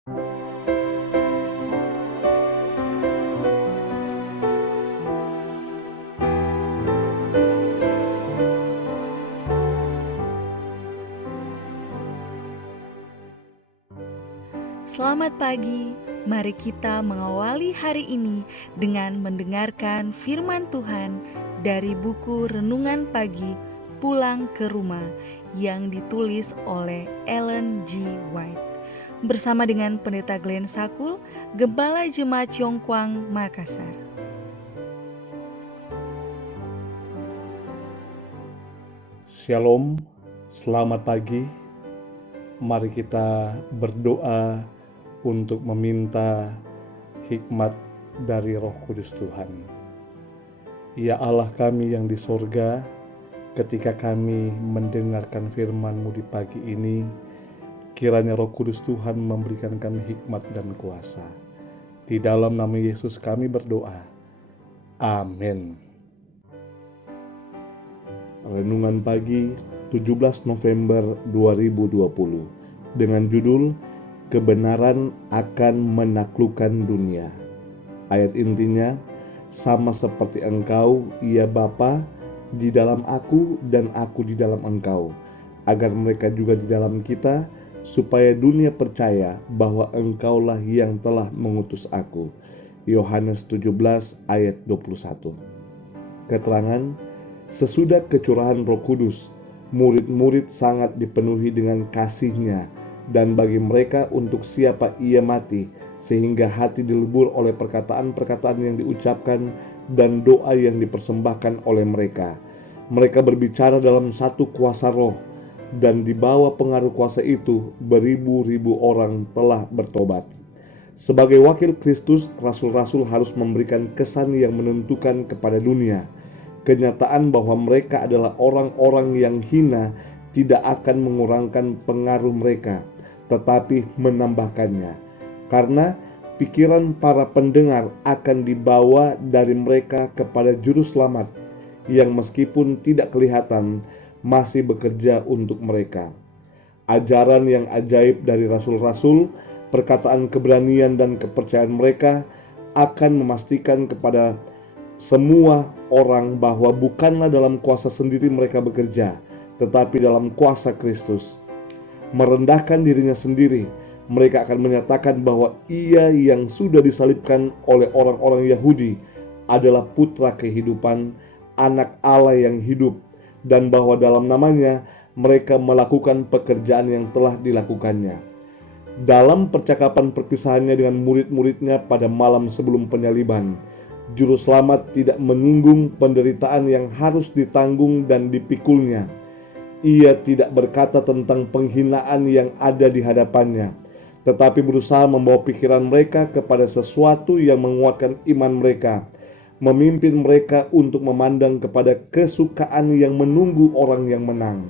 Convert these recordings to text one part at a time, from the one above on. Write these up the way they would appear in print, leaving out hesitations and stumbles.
Selamat pagi, mari kita mengawali hari ini dengan mendengarkan firman Tuhan dari buku Renungan Pagi Pulang ke Rumah yang ditulis oleh Ellen G. White. Bersama dengan Pendeta Glenn Sakul, Gembala Jemaat Yongkwang, Makassar. Shalom, selamat pagi. Mari kita berdoa untuk meminta hikmat dari Roh Kudus Tuhan. Ya Allah kami yang di sorga, ketika kami mendengarkan firman-Mu di pagi ini, kiranya Roh Kudus Tuhan memberikan kami hikmat dan kuasa. Di dalam nama Yesus kami berdoa. Amin. Renungan pagi 17 November 2020 dengan judul Kebenaran akan menaklukkan dunia. Ayat intinya, sama seperti Engkau, ya Bapa, di dalam aku dan aku di dalam Engkau, agar mereka juga di dalam kita, supaya dunia percaya bahwa Engkaulah yang telah mengutus aku. Yohanes 17 ayat 21. Keterangan, sesudah kecurahan Roh Kudus, murid-murid sangat dipenuhi dengan kasih-Nya, dan bagi mereka untuk siapa Ia mati, sehingga hati dilebur oleh perkataan-perkataan yang diucapkan dan doa yang dipersembahkan oleh mereka. Mereka berbicara dalam satu kuasa roh, dan di bawah pengaruh kuasa itu beribu-ribu orang telah bertobat. Sebagai wakil Kristus, rasul-rasul harus memberikan kesan yang menentukan kepada dunia. Kenyataan bahwa mereka adalah orang-orang yang hina tidak akan mengurangkan pengaruh mereka, tetapi menambahkannya. Karena pikiran para pendengar akan dibawa dari mereka kepada juru selamat yang meskipun tidak kelihatan masih bekerja untuk mereka. Ajaran yang ajaib dari rasul-rasul, perkataan keberanian dan kepercayaan mereka akan memastikan kepada semua orang bahwa bukanlah dalam kuasa sendiri mereka bekerja, tetapi dalam kuasa Kristus. Merendahkan dirinya sendiri, mereka akan menyatakan bahwa Ia yang sudah disalibkan oleh orang-orang Yahudi adalah putra kehidupan, anak Allah yang hidup, dan bahwa dalam namanya mereka melakukan pekerjaan yang telah dilakukannya. Dalam percakapan perpisahannya dengan murid-muridnya pada malam sebelum penyaliban, Juru Selamat tidak menyinggung penderitaan yang harus ditanggung dan dipikulnya. Ia tidak berkata tentang penghinaan yang ada di hadapannya, tetapi berusaha membawa pikiran mereka kepada sesuatu yang menguatkan iman mereka, memimpin mereka untuk memandang kepada kesukaan yang menunggu orang yang menang.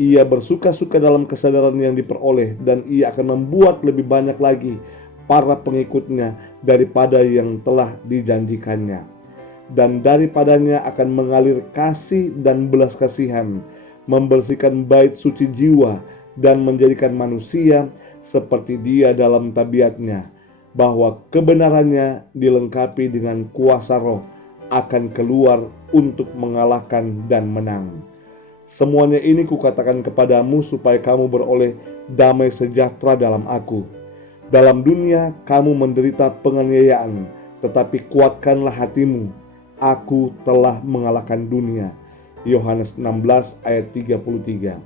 Ia bersuka-suka dalam kesadaran yang diperoleh, dan ia akan membuat lebih banyak lagi para pengikutnya daripada yang telah dijanjikannya. Dan daripadanya akan mengalir kasih dan belas kasihan, membersihkan bait suci jiwa, dan menjadikan manusia seperti Dia dalam tabiatnya, bahwa kebenarannya dilengkapi dengan kuasa roh akan keluar untuk mengalahkan dan menang. Semuanya ini kukatakan kepadamu supaya kamu beroleh damai sejahtera dalam aku. Dalam dunia kamu menderita penganiayaan, tetapi kuatkanlah hatimu. Aku telah mengalahkan dunia. Yohanes 16 ayat 33.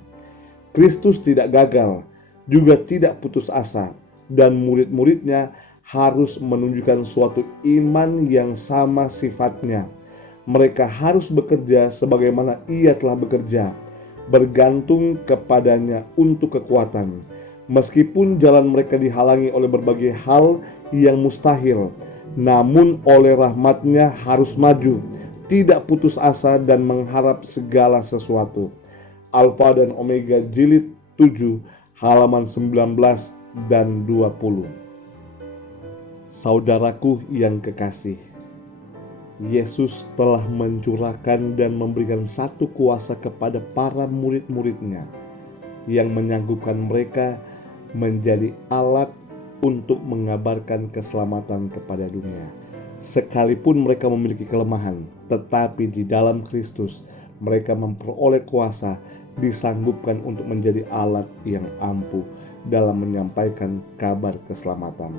Kristus tidak gagal, juga tidak putus asa, dan murid-muridnya harus menunjukkan suatu iman yang sama sifatnya. Mereka harus bekerja sebagaimana Ia telah bekerja, bergantung kepadanya untuk kekuatan. Meskipun jalan mereka dihalangi oleh berbagai hal yang mustahil, namun oleh rahmat-Nya harus maju, tidak putus asa dan mengharap segala sesuatu. Alfa dan Omega jilid 7 halaman 19 dan 20. Saudaraku yang kekasih, Yesus telah mencurahkan dan memberikan satu kuasa kepada para murid-murid-Nya yang menyanggupkan mereka menjadi alat untuk mengabarkan keselamatan kepada dunia. Sekalipun mereka memiliki kelemahan, tetapi di dalam Kristus mereka memperoleh kuasa, disanggupkan untuk menjadi alat yang ampuh dalam menyampaikan kabar keselamatan.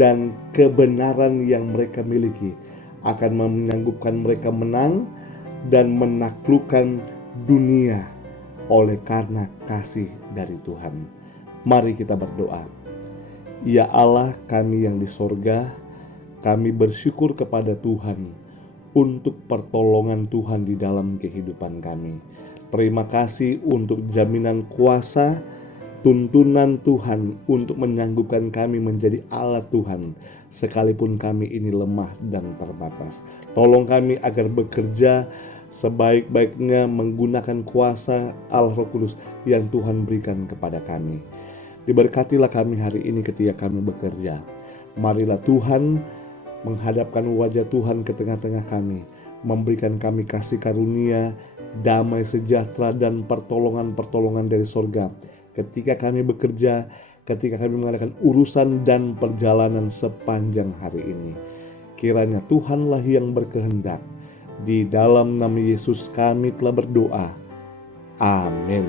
Dan kebenaran yang mereka miliki akan menyanggupkan mereka menang dan menaklukkan dunia oleh karena kasih dari Tuhan. Mari kita berdoa. Ya Allah kami yang di sorga, kami bersyukur kepada Tuhan untuk pertolongan Tuhan di dalam kehidupan kami. Terima kasih untuk jaminan kuasa, tuntunan Tuhan untuk menyanggupkan kami menjadi alat Tuhan, sekalipun kami ini lemah dan terbatas. Tolong kami agar bekerja sebaik-baiknya menggunakan kuasa Allah Roh Kudus yang Tuhan berikan kepada kami. Diberkatilah kami hari ini ketika kami bekerja. Marilah Tuhan menghadapkan wajah Tuhan ke tengah-tengah kami, memberikan kami kasih karunia, damai sejahtera dan pertolongan-pertolongan dari sorga ketika kami bekerja, ketika kami mengadakan urusan dan perjalanan sepanjang hari ini. Kiranya Tuhanlah yang berkehendak. Di dalam nama Yesus kami telah berdoa. Amin.